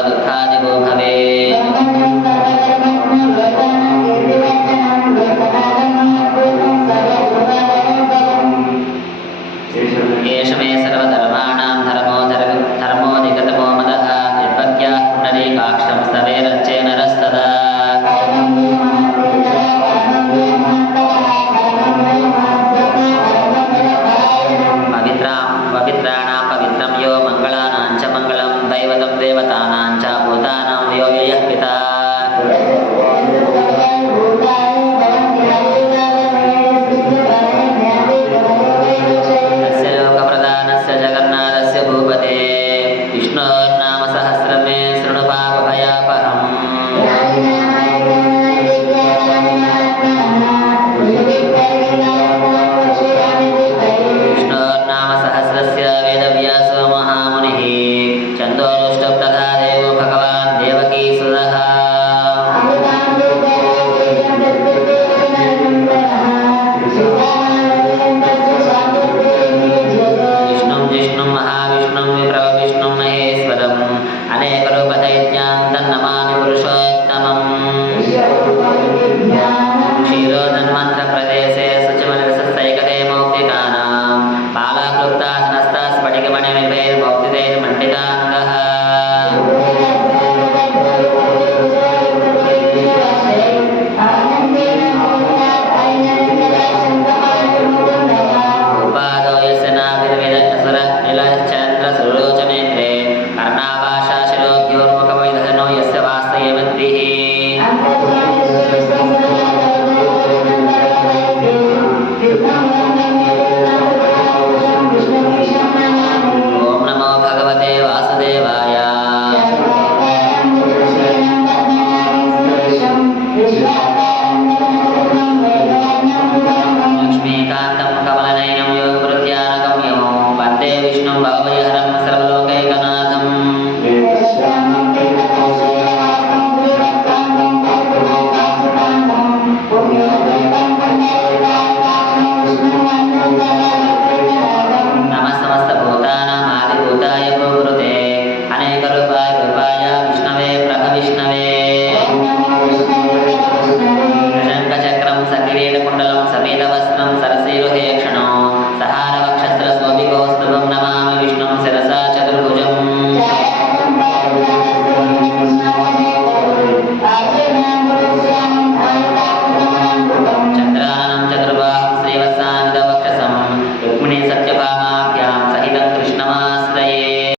सर्वदुःखादिगो भवेत् ఏకరూపదైజ్ఞాం తన్నమామి పురుషోత్తమం. క్షీరోదన్మంత్ర ప్రదేశే శుచిమలసైకదే మౌక్తికానాం పాలాకృప్తాసనస్థా స్ఫటికమణిర్భైర్మౌక్తిదైర్మండితాంగ